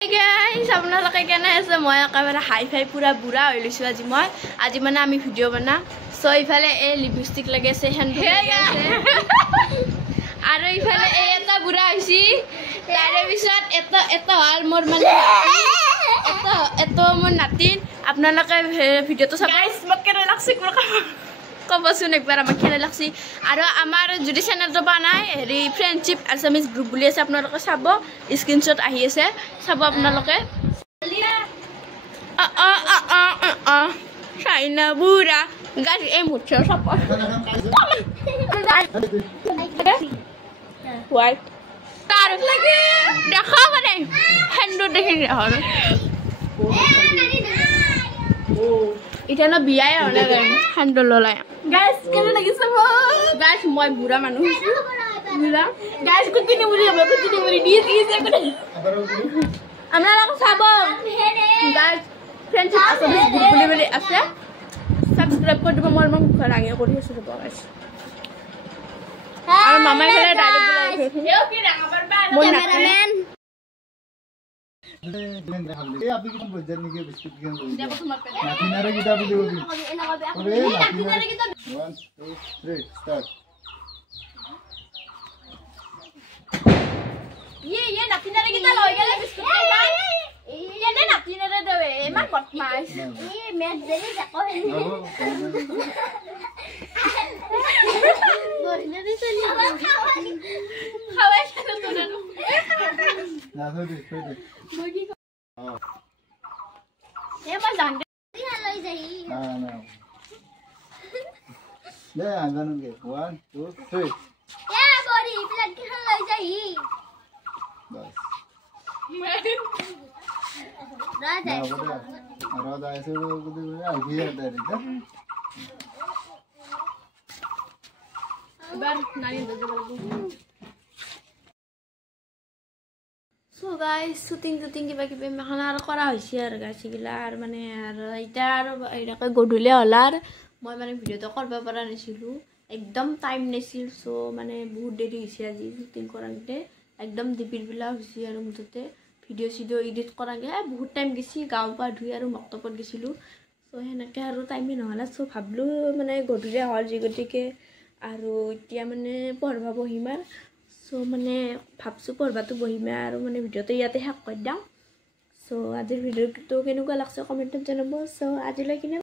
guys, আপোনালোকে কেনে আছে মই একেবাৰে হাই ফাই পুৰা বুঢ়া হৈ লৈছো আজি মানে আমি ভিডিও বনা সো ইফালে এই লিপস্টিক লাগাইছে হেণ্ডবেগ লাগাইছে আৰু ইফালে এই এটা বুঢ়া হৈছি তাৰে পিছত এটা হল মোৰ মানে এটা মোৰ নাতিন আপোনালোকে ভিডিওটো চাব গাইস মোক কেনে লাগছে কবচোন একবাৰ আমাক কেনে লাগছে আৰু আমাৰ যদি চেনেলটো বানাই হেৰি ফ্ৰেণ্ডশিপ আছামিজ গ্ৰুপ বুলি আছে আপোনালোকে চাব স্ক্ৰিনশ্বট আহি আছে চাব আপোনালোকে চাইনা বুঢ়া গাইস এই মুঠে চাব হোয়াইট তার লাগে দেখা মানে হ্যান্ড দেখি হল এটা না বিয়াই হলে হ্যান্ড ললাই গাইস কেনে লাগিছে গাইস মই বুঢ়া মানুহ বুঢ়া গাইস কতনি বুঢ়ি হবে কতনি বুঢ়ি দিছে আমরা লাগ চাব গাইস ফ্রেন্ডশিপ আছে বুলি আছে সাবস্ক্রাইব কৰি দিব মই মুখ ৰাঙে কৰি আছো গাইস আর মামা এখানে ডায়লগ বলে এও কি রাঙা পারবা ক্যামেরাম্যান আপনি কি বুঝছেন নাকি বিস্কুট কেন দেব তোমার পেলে নাতিনারে কিটা বলি ওরে নাতিনারে কিটা 1 2 3 স্টার্ট ये नातिनारे किटा লই গেলে বিস্কুট খাইবা ये दे नातिनारे দেবে এমন বদমাশ এই ম্যাচ দেই দেখো বললে চলি খাওয়াই খেলো তো না ধরে বগি এ মা জানতে লই যাই না না ले आंगन के 1 2 3 ए बड़ी प्लेट के लई जाई बस राजा ऐसे कुछ आगे आता है बार नानी दे सो गाइस শুটিং কিবা কিবি মেখানা আৰু কৰা হৈছে আৰু গাইছ গিলা আৰু মানে আৰু এটা আৰু এটাকৈ গধুলে হ'ল আৰু মই মানে ভিডিওটো কৰিব পৰা নাছিলো একদম টাইম নাছিল সো মানে বহুত দেৰি হৈছে আজি শুটিং কৰাতে একদম দিপিৰবিলা হৈছে আৰু মুঠতে ভিডিও এডিট কৰাগে বহুত টাইম গেছি গাঁও পা ধুই আৰু মক্তপত গেছিলো সো হেনেকে আৰু টাইমে নহলা সো ভাবলো মানে গধুলে হ'ল জিগতিকে আৰু এতিয়া মানে পঢ়বা বহিমাৰ সো মানে ভাবছো পঢ়বাটো বহিমা আৰু মানে ভিডিওটো ইয়াতে শেষ কৰি দাও সো আজিৰ ভিডিওটো কেনেকুৱা লাগছে কমেন্টত জনাব সো আজিলৈ কিনে